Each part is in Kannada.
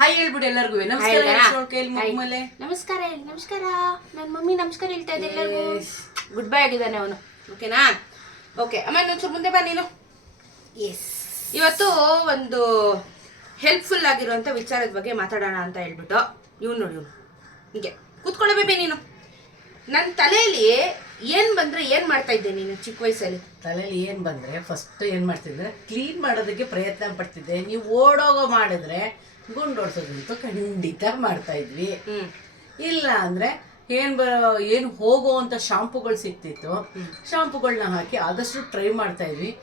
ಹಾಯ್ ಹೇಳ್ಬಿಡಿ ಎಲ್ಲರಿಗೂ. ನಮಸ್ಕಾರ ನಮಸ್ಕಾರ ಹೇಳಿ ನಮಸ್ಕಾರ. ನನ್ನ ಮಮ್ಮಿ ನಮಸ್ಕಾರ ಹೇಳ್ತಾ ಇದೆ ಎಲ್ಲರಿಗೂ. ಗುಡ್ ಬೈ ಆಗಿದ್ದಾನೆ ಅವನು. ಓಕೆನಾ ಓಕೆ ಆಮೇಲೆ ಒಂಚೂರು ಮುಂದೆ ಬಾ ನೀನು. ಎಸ್ ಇವತ್ತು ಒಂದು ಹೆಲ್ಪ್ಫುಲ್ ಆಗಿರುವಂತ ವಿಚಾರದ ಬಗ್ಗೆ ಮಾತಾಡೋಣ ಅಂತ ಹೇಳ್ಬಿಟ್ಟು. ಇವ್ನು ನೋಡಿ ಇವ್ನು. ಹೀಗೆ. ಕೂತ್ಕೊಳ್ಳಬೇಬಿ ನೀನು. ನನ್ನ ತಲೆಯಲ್ಲಿ ಏನ್ ಬಂದ್ರೆ ಏನ್ ಮಾಡ್ತಾ ಇದ್ದೆ ನೀನು ಚಿಕ್ಕ ವಯಸ್ಸಲ್ಲಿ? ತಲೆಯಲ್ಲಿ ಏನ್ ಬಂದ್ರೆ ಫಸ್ಟ್ ಏನ್ ಮಾಡ್ತಿದ್ರೆ ಕ್ಲೀನ್ ಮಾಡೋದಕ್ಕೆ ಪ್ರಯತ್ನ ಪಡ್ತಿದ್ದೆ. ನೀವು ಓಡೋಗೋ ಮಾಡಿದ್ರೆ ಗುಂಡೋಡ್ಸೋದಂತೂ ಖಂಡಿತ ಮಾಡ್ತಾ ಇದ್ವಿ. ಇಲ್ಲ ಅಂದ್ರೆ ಏನ್ ಬರೋ ಏನ್ ಅಂತ ಶಾಂಪುಗಳು ಸಿಕ್ತಿತ್ತು. ಶಾಂಪುಗಳನ್ನ ಹಾಕಿ ಆದಷ್ಟು ಟ್ರೈ ಮಾಡ್ತಾ ಇದ್ವಿ.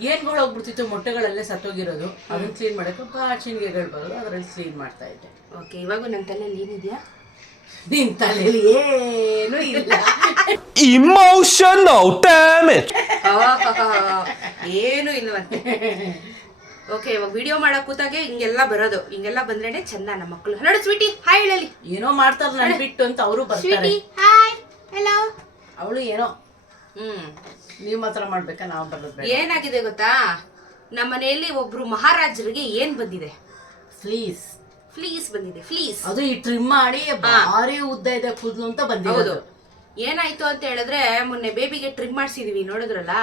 ಏನ್ಗಳು ಹೋಗ್ಬಿಡ್ತಿತ್ತು? ಮೊಟ್ಟೆಗಳಲ್ಲೇ ಸತ್ತೋಗಿರೋದು. ಅದನ್ನ ಕ್ಲೀನ್ ಮಾಡಕ್ಕೆ ಬಾಚಿನ್ಗೆಗಳು ಬರೋದು. ಅದರಲ್ಲಿ ಕ್ಲೀನ್ ಮಾಡ್ತಾ ಇದ್ದೆ. ಓಕೆ ಇವಾಗ ನನ್ನ ತಲೆಯಲ್ಲಿ ಏನಿದೆಯಾ ನಿನ್ ತಲೆಯಲ್ಲಿ ಏನು ಇಲ್ಲ Emotional damage. ಏನು ಇಲ್ವಂತೆ ಓಕೆ ಇವಾಗ ವಿಡಿಯೋ ಮಾಡಕ್ ಕೂತಾಗೆ ಹಿಂಗೆಲ್ಲ ಬರೋದು. ಹಿಂಗೆಲ್ಲ ಬಂದ್ರೆ ಚಂದ ನಮ್ಮ ಮಕ್ಕಳು ನೋಡು ಸ್ವೀಟಿ ಹಾಯ್ ಹೇಳಲಿ. ಏನೋ ಮಾಡ್ತಾರ ನನ್ ಬಿಟ್ಟು ಅಂತ ಅವರು ಬರ್ತಾರೆ. ಸ್ವೀಟಿ ಹಾಯ್ ಹಲೋ ಅವಳು ಏನೋ. ಹ್ಮ್. ನೀವ್ ಮಾತ್ರ ಮಾಡ್ಬೇಕಾ ನಾವು ಬರೋದು ಏನಾಗಿದೆ ಗೊತ್ತಾ? ನಮ್ಮ ಮನೆಯಲ್ಲಿ ಒಬ್ರು ಮಹಾರಾಜರಿಗೆ ಏನ್ ಬಂದಿದೆ? ಪ್ಲೀಸ್ ಫ್ಲೀಸ್ ಬಂದಿದೆ ಫ್ಲೀಸ್ ಅದು ಈ ಟ್ರಿಮ್ ಮಾಡಿ ಭಾರಿ ಉದ್ದ ಇದೆ ಕೂದಲು ಅಂತ ಹೌದು. ಬಂದಿರೋದು ಏನಾಯ್ತು ಅಂತ ಹೇಳಿದ್ರೆ ಮೊನ್ನೆ ಬೇಬಿಗೆ ಟ್ರಿಮ್ ಮಾಡಿಸಿದೀವಿ ನೋಡಿದ್ರಲ್ಲ?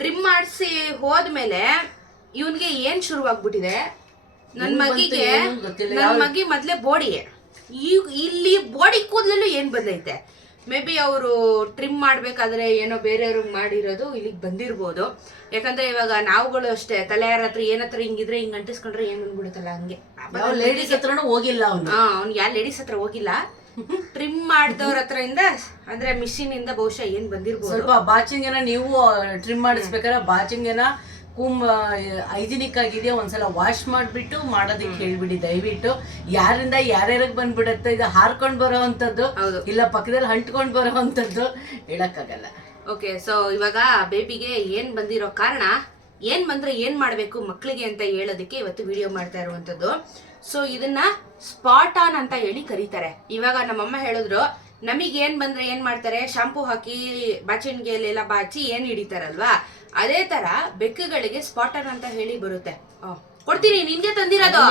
ಟ್ರಿಮ್ ಮಾಡಿಸಿ ಹೋದ್ಮೇಲೆ ಇವನ್ಗೆ ಏನ್ ಶುರುವಾಗ್ಬಿಟ್ಟಿದೆ? ನನ್ ಮಗಿಗೆ ನನ್ ಮಗಿ ಮೊದ್ಲೇ ಬೋಡಿ ಈಗ ಇಲ್ಲಿ ಬಾಡಿ ಕೂದಲಲ್ಲೂ ಏನ್ ಬಂದೈತೆ ಮೇ ಬಿ ಅವರು ಟ್ರಿಮ್ ಮಾಡ್ಬೇಕಾದ್ರೆ ಏನೋ ಬೇರೆಯವ್ರಿಗೆ ಮಾಡಿರೋದು ಇಲ್ಲಿಗೆ ಬಂದಿರ್ಬೋದು. ಯಾಕಂದ್ರೆ ಇವಾಗ ನಾವುಗಳು ಅಷ್ಟೇ ತಲೆ ಯಾರ ಹತ್ರ ಏನತ್ರ ಹಿಂಗಿದ್ರೆ ಹಿಂಗ್ ಅಂಟಿಸ್ಕೊಂಡ್ರೆ ಏನ್ ಬಂದ್ಬಿಡುತ್ತಲ್ಲ ಹಂಗೆ. ಲೇಡೀಸ್ ಹತ್ರನೂ ಹೋಗಿಲ್ಲ ಅವ್ನು. ಹಾ ಅವ್ನ್ ಯಾವ ಲೇಡೀಸ್ ಹತ್ರ ಹೋಗಿಲ್ಲ. ಟ್ರಿಮ್ ಮಾಡಿದವ್ರ ಹತ್ರ ಇಂದ ಅಂದ್ರೆ ಮಿಷಿನ್ ಇಂದ ಬಹುಶಃ ಏನ್ ಬಂದಿರ್ಬೋದು. ಸ್ವಲ್ಪ ಏನ ನೀವು ಟ್ರಿಮ್ ಮಾಡಿಸ್ಬೇಕಾದ್ರೆ ಬಾಚಿಂಗನ ಕುಂಬ ಹೈಜಿನಿಕ್ ಆಗಿದೆ ಒಂದ್ಸಲ ವಾಶ್ ಮಾಡ್ಬಿಟ್ಟು ಮಾಡೋದಕ್ಕೆ ಹೇಳ್ಬಿಡಿ ದಯವಿಟ್ಟು. ಯಾರಿಂದ ಯಾರ್ಯಾರಿಗೆ ಬಂದ್ಬಿಡತ್ತೆ ಇದು ಹಾರ್ಕೊಂಡ್ ಬರೋ ಅಂತದ್ದು ಇಲ್ಲ ಪಕ್ಕದಲ್ಲಿ ಅಂಟ್ಕೊಂಡ್ ಬರೋ ಅಂತದ್ದು ಹೇಳಕ್ಕಾಗಲ್ಲ. ಓಕೆ ಸೊ ಇವಾಗ ಬೇಬಿಗೆ ಏನ್ ಬಂದಿರೋ ಕಾರಣ ಏನ್ ಬಂದ್ರೆ ಏನ್ ಮಾಡ್ಬೇಕು ಮಕ್ಕಳಿಗೆ ಅಂತ ಹೇಳೋದಕ್ಕೆ ಇವತ್ತು ವಿಡಿಯೋ ಮಾಡ್ತಾ ಇರುವಂಥದ್ದು. ಸೊ ಇದನ್ನ ಸ್ಪಾಟ್ ಆನ್ ಅಂತ ಹೇಳಿ ಕರೀತಾರೆ. ಇವಾಗ ನಮ್ಮಮ್ಮ ಹೇಳಿದ್ರು ನಮಗೆ ಏನ್ ಬಂದ್ರೆ ಏನ್ ಮಾಡ್ತಾರೆ? ಶಾಂಪೂ ಹಾಕಿ ಬಾಚಣಿಗೆಯಲ್ಲೆಲ್ಲ ಬಾಚಿ ಏನ್ ಹಿಡಿತಾರಲ್ವಾ? ಅದೇ ತರ ಬೆಕ್ಕುಗಳಿಗೆ ಸ್ಪಾಟರ್ ಅಂತ ಹೇಳಿ ಬರುತ್ತೆ. ಕೊಡ್ತೀನಿ ನಿನ್ಗೆ ತಂದಿರೋದು.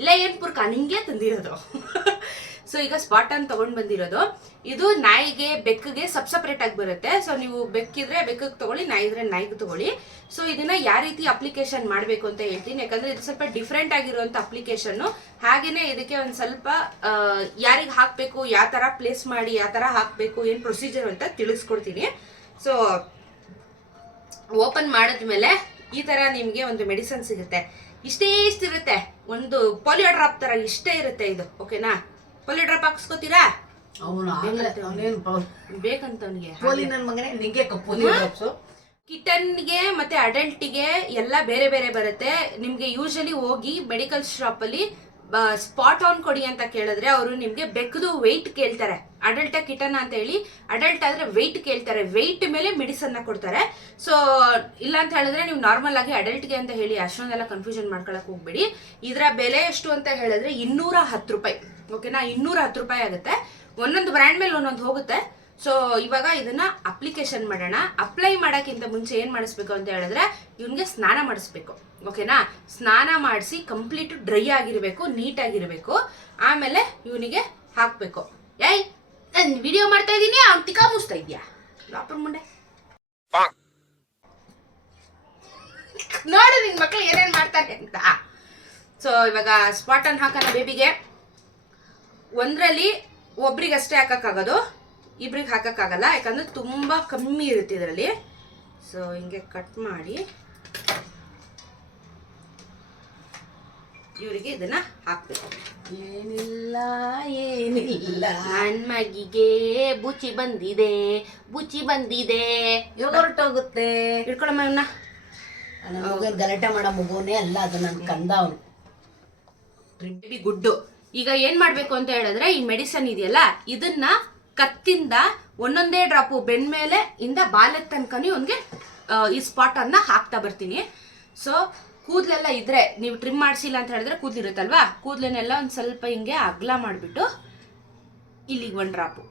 ಇಲ್ಲ ಏನ್ ಪುರ್ಕ ನಿಂಗೆ ತಂದಿರೋದು. ಸೊ ಈಗ ಸ್ಪಾಟನ್ ತಗೊಂಡ್ ಬಂದಿರೋದು. ಇದು ನಾಯಿಗೆ ಬೆಕ್ಕಿಗೆ ಸಬ್ ಸಪ್ರೇಟ್ ಆಗಿ ಬರುತ್ತೆ. ಸೊ ನೀವು ಬೆಕ್ಕಿದ್ರೆ ಬೆಕ್ಕಗೆ ತಗೊಳ್ಳಿ ನಾಯಿ ಇದ್ರೆ ನಾಯಿಗೆ ತಗೊಳ್ಳಿ. ಸೊ ಇದನ್ನ ಯಾವ ರೀತಿ ಅಪ್ಲಿಕೇಶನ್ ಮಾಡಬೇಕು ಅಂತ ಹೇಳ್ತೀನಿ. ಯಾಕಂದ್ರೆ ಇದು ಸ್ವಲ್ಪ ಡಿಫ್ರೆಂಟ್ ಆಗಿರುವಂತ ಅಪ್ಲಿಕೇಶನ್ ಹಾಗೇನೆ ಇದಕ್ಕೆ ಒಂದ್ ಸ್ವಲ್ಪ ಯಾರಿಗೆ ಹಾಕ್ಬೇಕು ಯಾವ ತರ ಪ್ಲೇಸ್ ಮಾಡಿ ಯಾವ ತರ ಹಾಕ್ಬೇಕು ಏನ್ ಪ್ರೊಸೀಜರ್ ಅಂತ ತಿಳಿಸ್ಕೊಡ್ತೀನಿ. ಸೊ ಓಪನ್ ಮಾಡಿದ್ಮೇಲೆ ಈ ತರ ನಿಮ್ಗೆ ಒಂದು ಮೆಡಿಸನ್ ಸಿಗುತ್ತೆ. ಇಷ್ಟೇ ಇಷ್ಟಿರುತ್ತೆ. ಒಂದು ಪೋಲಿಯೋ ಡ್ರಾಪ್ ತರ ಇಷ್ಟೇ ಇರುತ್ತೆ ಇದು ಓಕೆನಾ ಪೋಲಿಯೋ ಡ್ರಾಪ್ ಹಾಕ್ಸ್ಕೊತೀರಾ? ಬೇಕಂತ ಅವನಿಗೆ. ಕಿಟನ್ಗೆ ಮತ್ತೆ ಅಡಲ್ಟ್ಗೆ ಎಲ್ಲ ಬೇರೆ ಬೇರೆ ಬರುತ್ತೆ. ನಿಮ್ಗೆ ಯೂಶಲಿ ಹೋಗಿ ಮೆಡಿಕಲ್ ಶಾಪ್ ಅಲ್ಲಿ ಸ್ಪಾಟ್ ಆನ್ ಕೊಡಿ ಅಂತ ಕೇಳಿದ್ರೆ ಅವರು ನಿಮಗೆ ಬೆಕ್ಕದು ವೆಯ್ಟ್ ಕೇಳ್ತಾರೆ. ಅಡಲ್ಟ ಕಿಟನ ಅಂತ ಹೇಳಿ ಅಡಲ್ಟ್ ಆದ್ರೆ ವೆಯ್ಟ್ ಕೇಳ್ತಾರೆ. ವೆಯ್ಟ್ ಮೇಲೆ ಮೆಡಿಸನ್ನ ಕೊಡ್ತಾರೆ. ಸೊ ಇಲ್ಲ ಅಂತ ಹೇಳಿದ್ರೆ ನೀವು ನಾರ್ಮಲ್ ಆಗಿ ಅಡಲ್ಟ್ಗೆ ಅಂತ ಹೇಳಿ ಅಷ್ಟೊಂದೆಲ್ಲ ಕನ್ಫ್ಯೂಷನ್ ಮಾಡ್ಕೊಳಕ್ ಹೋಗ್ಬೇಡಿ. ಇದರ ಬೆಲೆ ಎಷ್ಟು ಅಂತ ಹೇಳಿದ್ರೆ ಇನ್ನೂರ ಹತ್ತು ರೂಪಾಯಿ. ಓಕೆನಾ ಇನ್ನೂರ ಹತ್ತು ರೂಪಾಯಿ ಆಗುತ್ತೆ. ಒಂದೊಂದು ಬ್ರ್ಯಾಂಡ್ ಮೇಲೆ ಒಂದೊಂದು ಹೋಗುತ್ತೆ. ಸೊ ಇವಾಗ ಇದನ್ನ ಅಪ್ಲಿಕೇಶನ್ ಮಾಡೋಣ. ಅಪ್ಲೈ ಮಾಡೋಕ್ಕಿಂತ ಮುಂಚೆ ಏನು ಮಾಡಿಸ್ಬೇಕು ಅಂತ ಹೇಳಿದ್ರೆ, ಇವನಿಗೆ ಸ್ನಾನ ಮಾಡಿಸ್ಬೇಕು. ಓಕೆನಾ ಸ್ನಾನ ಮಾಡಿಸಿ ಕಂಪ್ಲೀಟ್ ಡ್ರೈ ಆಗಿರಬೇಕು ನೀಟಾಗಿರಬೇಕು ಆಮೇಲೆ ಇವನಿಗೆ ಹಾಕಬೇಕು. ಏಯ್ ನಾನು ವಿಡಿಯೋ ಮಾಡ್ತಾ ಇದ್ದೀನಿ ಅವ್ನು ತಿಕಾ ಮುಸ್ತಾ ಇದೆಯಾ? ಲಾಪರ್ ಮುಂಡೆ ನೋಡು ನಿನ್ನ ಮಕ್ಳು ಏನೇನ್ ಮಾಡ್ತಾರೆ ಅಂತ. ಸೊ ಇವಾಗ ಸ್ಪಾಟ್ ಅನ್ ಹಾಕೋಣ ಬೇಬಿಗೆ ಒಂದರಲ್ಲಿ ಒಬ್ರಿಗಷ್ಟೇ ಹಾಕಕ್ಕಾಗೋದು. ಇಬ್ರಿಗೆ ಹಾಕೋಕ್ಕಾಗಲ್ಲ ಯಾಕಂದರೆ ತುಂಬ ಕಮ್ಮಿ ಇರುತ್ತೆ ಇದರಲ್ಲಿ. ಸೊ ಹಿಂಗೆ ಕಟ್ ಮಾಡಿ ಇವರಿಗೆ ಇದನ್ನ ಹಾಕ್ಬೇಕು. ಏನಿಲ್ಲ ಏನಿಲ್ಲ. ನನ್ ಮಗಿಗೆ ಬುಚಿ ಬಂದಿದೆ ಬುಚಿ ಬಂದಿದೆ. ಇವಾಗ ಹೊರಟೋಗುತ್ತೆ. ಇಟ್ಕೊಳಮ್ಮ ಇವನ್ನ ನನ್ನ ಮಗನ್ ಗಲಾಟೆ ಮಾಡೋ ಮಗುನೇ ಅಲ್ಲ ಅದು ನನ್ನ ಕಂದ ಅವನು. ಬೇಬಿ ಗುಡ್ಡು ಈಗ ಏನ್ ಮಾಡ್ಬೇಕು ಅಂತ ಹೇಳಿದ್ರೆ ಈ ಮೆಡಿಸನ್ ಇದೆಯಲ್ಲ ಇದನ್ನ ಕತ್ತಿಂದ ಒಂದೊಂದೇ ಡ್ರಾಪು ಬೆನ್ ಮೇಲೆ ಇಂದ ಬಾಲ್ಯದ ತನಕನೇ ಅವನಿಗೆ ಈ ಸ್ಪಾಟ್ ಅನ್ನ ಹಾಕ್ತಾ ಬರ್ತೀನಿ. ಸೊ ಕೂದಲೆಲ್ಲ ಇದ್ರೆ ನೀವು ಟ್ರಿಮ್ ಮಾಡಿಸಿಲ್ಲ ಅಂತ ಹೇಳಿದ್ರೆ ಕೂದಲಿರುತ್ತಲ್ವಾ? ಕೂದಲನ್ನೆಲ್ಲ ಒಂದು ಸ್ವಲ್ಪ ಹಿಂಗೆ ಅಗ್ಲ ಮಾಡಿಬಿಟ್ಟು ಇಲ್ಲಿಗೆ ಒಂದು ಡ್ರಾಪು.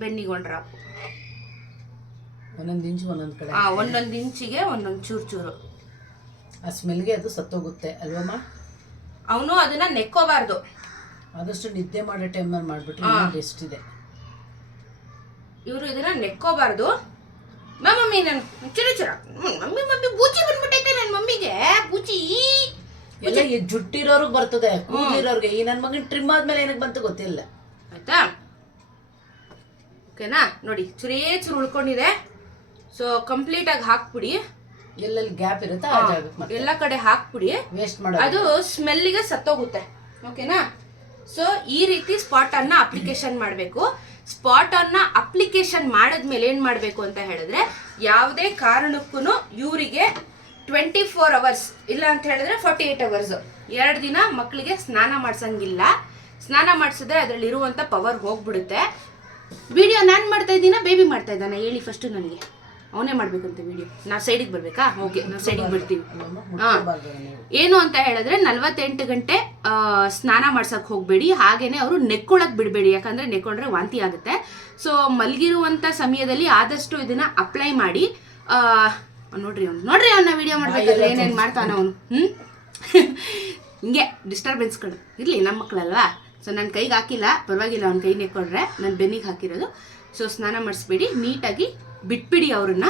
ಬೆನ್ನಿಗೆ ಒಂದ್ ಡ್ರಾಪು. ಒಂದೊಂದು ಇಂಚು ಒಂದೊಂದು ಕಡೆ. ಒಂದೊಂದು ಇಂಚಿಗೆ ಒಂದೊಂದು ಚೂರು ಚೂರು. ಆ ಸ್ಮೆಲ್ಗೆ ಅದು ಸತ್ತೋಗುತ್ತೆ ಅಲ್ವಮ್ಮ? ಅವನು ಅದನ್ನ ನೆಕ್ಕೋಬಾರ್ದು. ಆದಷ್ಟು ನಿದ್ದೆ ಮಾಡೋ ಟೈಮಲ್ಲಿ ಮಾಡಿಬಿಟ್ರೆ. ಬೆಸ್ಟ್ ಇದೆ. ಇವರು ಇದನ್ನ ನೆಕ್ಕೋಬಾರ್ದು. ಮ್ಯಾಮ್ ಮಮ್ಮಿ ನಾನು ಚುರ ಚುರ. ಮಮ್ಮಿ ಮಮ್ಮಿ ಬೂಚಿ ಬಂದ್ಬಿಟ್ಟೈತೆ ನನ್ನ ಮಮ್ಮಿಗೆ. ಬೂಚಿ. ಎಲ್ಲ ಈ ಜುಟ್ಟಿರೋರ್ಗೆ ಬರ್ತದೆ ಕೂದಿರೋರ್ಗೆ ಈ ನನ್ನ ಮಗನ ಟ್ರಿಮ್ ಆದ್ಮೇಲೆ ಏನಕ್ಕೆ ಬಂತು ಗೊತ್ತಿಲ್ಲ. ಆಯ್ತಾ? ಓಕೆನಾ ನೋಡಿ ಚುರೇ ಚುರು ಉಳ್ಕೊಂಡಿದೆ. ಸೊ ಕಂಪ್ಲೀಟಾಗಿ ಹಾಕ್ಬಿಡಿ. ಎಲ್ಲೆಲ್ಲಿ ಗ್ಯಾಪ್ ಇರುತ್ತೆ ಆ ಜಾಗಕ್ಕೆ ಎಲ್ಲ ಕಡೆ ಹಾಕ್ಬಿಡಿ. ವೇಸ್ಟ್ ಮಾಡಿ ಅದು ಸ್ಮೆಲ್ಲಿಗೆ ಸತ್ತೋಗುತ್ತೆ. ಓಕೆನಾ? ಸೊ ಈ ರೀತಿ ಸ್ಪಾಟ್ ಅನ್ನ ಅಪ್ಲಿಕೇಶನ್ ಮಾಡಬೇಕು. ಸ್ಪಾಟ್ ಅನ್ನ ಅಪ್ಲಿಕೇಶನ್ ಮಾಡಿದ್ಮೇಲೆ ಏನ್ ಮಾಡಬೇಕು ಅಂತ ಹೇಳಿದ್ರೆ ಯಾವುದೇ ಕಾರಣಕ್ಕೂ ಇವರಿಗೆ ಟ್ವೆಂಟಿ ಫೋರ್ ಅವರ್ಸ್ ಇಲ್ಲ ಅಂತ ಹೇಳಿದ್ರೆ ಫಾರ್ಟಿ ಏಟ್ ಅವರ್ಸ್ ಎರಡು ದಿನ ಮಕ್ಕಳಿಗೆ ಸ್ನಾನ ಮಾಡ್ಸಂಗಿಲ್ಲ. ಸ್ನಾನ ಮಾಡಿಸಿದ್ರೆ ಅದರಲ್ಲಿ ಇರುವಂತ ಪವರ್ ಹೋಗ್ಬಿಡುತ್ತೆ. ವಿಡಿಯೋ ನಾನು ಮಾಡ್ತಾ ಇದ್ದೀನ? ಬೇಬಿ ಮಾಡ್ತಾ ಇದ್ದಾನೆ? ಹೇಳಿ ಫಸ್ಟ್ ನನಗೆ. ಅವನೇ ಮಾಡ್ಬೇಕಂತ ವಿಡಿಯೋ ನಾವು ಸೈಡಿಗೆ ಬರ್ಬೇಕಾ? ಓಕೆ ನಾವು ಸೈಡಿಗೆ ಬರ್ತೀವಿ. ಹಾಂ. ಏನು ಅಂತ ಹೇಳಿದ್ರೆ ನಲ್ವತ್ತೆಂಟು ಗಂಟೆ ಸ್ನಾನ ಮಾಡ್ಸಕ್ ಹೋಗ್ಬೇಡಿ. ಹಾಗೇನೆ ಅವರು ನೆಕ್ಕೊಳಕ್ ಬಿಡಬೇಡಿ. ಯಾಕಂದ್ರೆ ನೆಕ್ಕೊಂಡ್ರೆ ವಾಂತಿ ಆಗುತ್ತೆ. ಸೊ ಮಲಗಿರುವಂತ ಸಮಯದಲ್ಲಿ ಆದಷ್ಟು ಇದನ್ನ ಅಪ್ಲೈ ಮಾಡಿ ನೋಡ್ರಿ ಅವ್ನು. ನೋಡ್ರಿ ಅವನ್ನ ವಿಡಿಯೋ ಮಾಡ್ಬೇಕಾದ್ರೆ ಏನೇನ್ ಮಾಡ್ತಾನೆ ಅವನು. ಹ್ಮ್? ಹಿಂಗೆ ಡಿಸ್ಟರ್ಬೆನ್ಸ್ಗಳು ಇರ್ಲಿ ನಮ್ಮ ಮಕ್ಕಳಲ್ವಾ ಸೊ ನನ್ನ ಕೈಗೆ ಹಾಕಿಲ್ಲ. ಪರವಾಗಿಲ್ಲ ಅವ್ನ ಕೈ ನೆಕ್ಕೊಂಡ್ರೆ. ನಾನು ಬೆನ್ನಿಗೆ ಹಾಕಿರೋದು. ಸೊ ಸ್ನಾನ ಮಾಡಿಸ್ಬೇಡಿ. ನೀಟಾಗಿ ಬಿಟ್ಬಿಡಿ ಅವ್ರನ್ನ.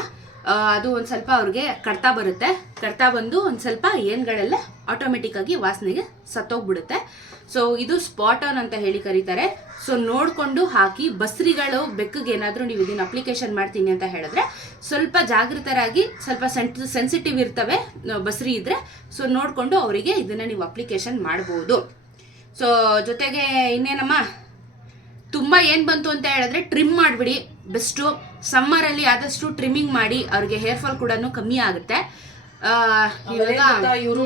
ಅದು ಒಂದು ಸ್ವಲ್ಪ ಅವ್ರಿಗೆ ಕಡ್ತಾ ಬರುತ್ತೆ. ಕಡ್ತಾ ಬಂದು ಒಂದು ಸ್ವಲ್ಪ ಏನ್ಗಳೆಲ್ಲ ಆಟೋಮೆಟಿಕ್ಕಾಗಿ ವಾಸನೆಗೆ ಸತ್ತೋಗ್ಬಿಡುತ್ತೆ. ಸೊ ಇದು ಸ್ಪಾಟ್ ಆನ್ ಅಂತ ಹೇಳಿ ಕರೀತಾರೆ. ಸೊ ನೋಡಿಕೊಂಡು ಹಾಕಿ ಬಸ್ರಿಗಳು, ಬೆಕ್ಕಿಗೆ ಏನಾದರೂ ನೀವು ಇದನ್ನ ಅಪ್ಲಿಕೇಶನ್ ಮಾಡ್ತೀನಿ ಅಂತ ಹೇಳಿದ್ರೆ, ಸ್ವಲ್ಪ ಜಾಗೃತರಾಗಿ, ಸ್ವಲ್ಪ ಸೆಂಟ್ ಸೆನ್ಸಿಟಿವ್ ಇರ್ತವೆ ಬಸ್ರಿ ಇದ್ರೆ ಸೊ ನೋಡಿಕೊಂಡು ಅವರಿಗೆ ಇದನ್ನ ನೀವು ಅಪ್ಲಿಕೇಶನ್ ಮಾಡ್ಬೋದು. ಸೊ ಜೊತೆಗೆ ಇನ್ನೇನಮ್ಮ? ತುಂಬ ಏನು ಬಂತು ಅಂತ ಹೇಳಿದ್ರೆ ಟ್ರಿಮ್ ಮಾಡಿಬಿಡಿ. ಬೆಸ್ಟು ಸಮ್ಮರಲ್ಲಿ ಆದಷ್ಟು ಟ್ರಿಮ್ಮಿಂಗ್ ಮಾಡಿ ಅವ್ರಿಗೆ ಹೇರ್ ಫಾಲ್ ಕೂಡ ಕಮ್ಮಿ ಆಗುತ್ತೆ. ಇವರು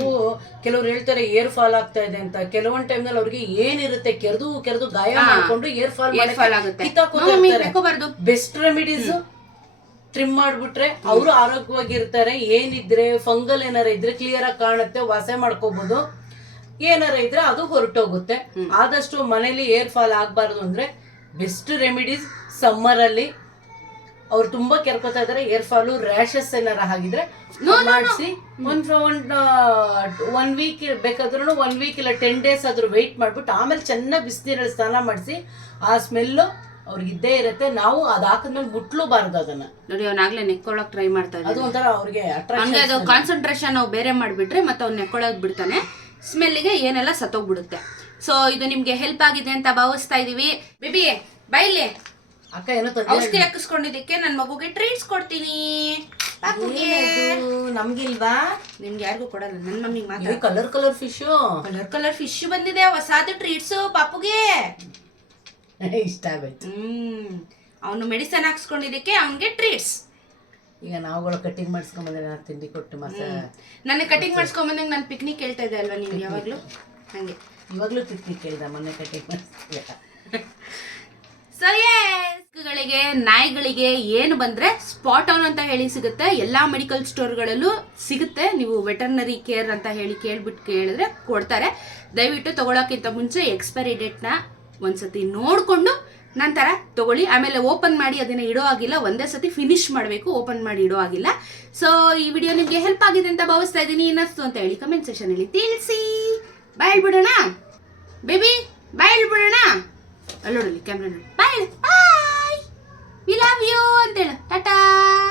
ಕೆಲವ್ರು ಹೇಳ್ತಾರೆ ಏರ್ ಫಾಲ್ ಆಗ್ತಾ ಇದೆ ಅಂತ. ಕೆಲವೊಂದ್ ಟೈಮ್ನಲ್ಲಿ ಅವ್ರಿಗೆ ಏನಿರುತ್ತೆ ಕೆರೆದು ಕೆರೆದು ಗಾಯ ಮಾಡ್ಕೊಂಡು ಏರ್ ಫಾಲ್ ಫಾಲ್ ಆಗುತ್ತೆ. ಬೆಸ್ಟ್ ರೆಮಿಡೀಸ್ ಟ್ರಿಮ್ ಮಾಡ್ಬಿಟ್ರೆ ಅವರು ಆರೋಗ್ಯವಾಗಿರ್ತಾರೆ. ಏನಿದ್ರೆ ಫಂಗಲ್ ಏನಾರ ಇದ್ರೆ ಕ್ಲಿಯರ್ ಆಗಿ ಕಾಣುತ್ತೆ ವಾಸೆ ಮಾಡ್ಕೋಬಹುದು ಏನಾರ ಇದ್ರೆ ಅದು ಹೊರಟೋಗುತ್ತೆ. ಆದಷ್ಟು ಮನೇಲಿ ಏರ್ ಫಾಲ್ ಆಗ್ಬಾರ್ದು ಅಂದ್ರೆ ಬೆಸ್ಟ್ ರೆಮಿಡೀಸ್ ಸಮ್ಮರ್ ಅಲ್ಲಿ ಅವ್ರು ತುಂಬಾ ಕೆರ್ಕೋತಾ ಇದಾರೆ. ಏರ್ ಫಾಲು ರ್ಯಾಶಸ್ ಏನಾರ ಆಗಿದ್ರೆ ಮಾಡಿಸಿ. ಒಂದ್ ಒಂದ್ ಒನ್ ವೀಕ್ ಬೇಕಾದ್ರೂ ಒನ್ ವೀಕ್ ಇಲ್ಲ ಟೆನ್ ಡೇಸ್ ಆದ್ರೂ ವೆಯ್ಟ್ ಮಾಡ್ಬಿಟ್ಟು ಆಮೇಲೆ ಚೆನ್ನಾಗಿ ಬಿಸಿನೀರಲ್ಲಿ ಸ್ನಾನ ಮಾಡಿಸಿ ಆ ಸ್ಮೆಲ್ಲು ಅವ್ರಿಗೆ ಇದ್ದೇ ಇರುತ್ತೆ. ನಾವು ಅದ್ ಹಾಕಿದ್ಮೇಲೆ ಮುಟ್ಲೂಬಾರ್ದು ಅದನ್ನ. ನೋಡಿ ಅವ್ನಾಗ್ಲೇ ನೆಕ್ಕೊಳಕ್ ಟ್ರೈ ಮಾಡ್ತಾ ಅದು ಇದ್ದಾನೆ ಒಂಥರ ಅವ್ರಿಗೆ ಹಂಗೆ ಅಟ್ರಾಕ್ಷನ್ ಅದು ಕಾನ್ಸಂಟ್ರೇಷನ್ ನಾವು ಬೇರೆ ಮಾಡಿಬಿಟ್ರೆ ಮತ್ತೆ ಅವ್ನ ನೆಕ್ಕೊಳಕ್ ಬಿಡ್ತಾನೆ. ಸ್ಮೆಲ್ಲಿಗೆ ಏನೆಲ್ಲ ಸತ್ತೋಗ್ಬಿಡುತ್ತೆ. ಸೊ ಇದು ನಿಮ್ಗೆ ಹೆಲ್ಪ್ ಆಗಿದೆ ಅಂತ ಭಾವಿಸ್ತಾ ಇದೀವಿ. ಬಿಬಿ ಬೈಲಿ ಅಕ್ಕ ಏನೋ ಔಷಧಿ ಹಾಕಿಸ್ಕೊಂಡಿದ್ದಕ್ಕೆ ನನ್ನ ಮಗುಗೆ ಟ್ರೀಟ್ಸ್ ಕೊಡ್ತೀನಿ. ಪಾಪುಗೆ. ನಮ್ಗಿಲ್ವಾ? ನಿಮ್ಗೆ ಯಾರಿಗೂ ಕೊಡಲ್ಲ ನನ್ನ ಮಮ್ಮಿಗೆ ಮಾತ್ರ. ಇದು colour colour fish colour colour fish ಬಂದಿದೆ ಹೊಸಾದ ಟ್ರೀಟ್ಸ್ ಪಾಪುಗೆ. ಇಷ್ಟ ಆಗೋಯ್ತು. ಹ್ಮ್. ಅವನು ಮೆಡಿಸನ್ ಹಾಕ್ಸ್ಕೊಂಡಿದ್ದಕ್ಕೆ ಅವನಿಗೆ ಟ್ರೀಟ್ಸ್ ಈಗ ನಾವುಗಳು ಕಟಿಂಗ್ ಮಾಡಿಸ್ಕೊಂಡ್ ಬಂದ್ರೆ ನಾನು ತಿಂಡಿ ಕೊಟ್ಟು ಮಸ ನನ್ನ ಕಟಿಂಗ್ ಮಾಡಿಸ್ಕೊಂಬಂದಂಗೆ ನಾನು ಪಿಕ್ನಿಕ್ ಹೇಳ್ತಾ ಇದ್ದೆ ಅಲ್ವಾ ನೀವು ಯಾವಾಗಲೂ? ಹಂಗೆ. ಇವಾಗ್ಲೂ ತಿಕ್ತಿ ಕೇಳಿದ ಮೊನ್ನೆ ಕಟಿಂಗ್ ಮಾಡಿಸ್ತೀಯ ಗಳಿಗೆ, ನಾಯಿಗಳಿಗೆ ಏನು ಬಂದ್ರೆ ಸ್ಪಾಟ್ ಆನ್ ಅಂತ ಹೇಳಿ ಸಿಗುತ್ತೆ. ಎಲ್ಲಾ ಮೆಡಿಕಲ್ ಸ್ಟೋರ್ಗಳಲ್ಲೂ ಸಿಗುತ್ತೆ. ನೀವು ವೆಟರ್ನರಿ ಕೇರ್ ಅಂತ ಹೇಳಿ ಕೇಳ್ಬಿಟ್ಟು ಕೇಳಿದ್ರೆ ಕೊಡ್ತಾರೆ. ದಯವಿಟ್ಟು ತಗೊಳಕ್ಕಿಂತ ಮುಂಚೆ ಎಕ್ಸ್ಪೈರಿ ಡೇಟ್ನ ಒಂದ್ಸತಿ ನೋಡಿಕೊಂಡು ನಂತರ ತಗೊಳ್ಳಿ. ಆಮೇಲೆ ಓಪನ್ ಮಾಡಿ ಅದನ್ನ ಇಡೋ ಆಗಿಲ್ಲ ಒಂದೇ ಸತಿ ಫಿನಿಶ್ ಮಾಡಬೇಕು. ಓಪನ್ ಮಾಡಿ ಇಡೋ ಆಗಿಲ್ಲ ಸೊ ಈ ವಿಡಿಯೋ ನಿಮಗೆ ಹೆಲ್ಪ್ ಆಗಿದೆ ಅಂತ ಭಾವಿಸ್ತಾ ಇದ್ದೀನಿ. ಏನಿಸ್ತು ಅಂತ ಹೇಳಿ ಕಮೆಂಟ್ ಸೆಕ್ಷನ್ ಅಲ್ಲಿ ತಿಳಿಸಿ. ಬಾಯ್ ಬಿಡೋಣ ಬೇಬಿ ಬಾಯ್ ಬಿಡೋಣ ಅಲ್ಲೋಡಲಿ ಕ್ಯಾಮ್ರಾ ನೋಡಿ. 对了拜拜。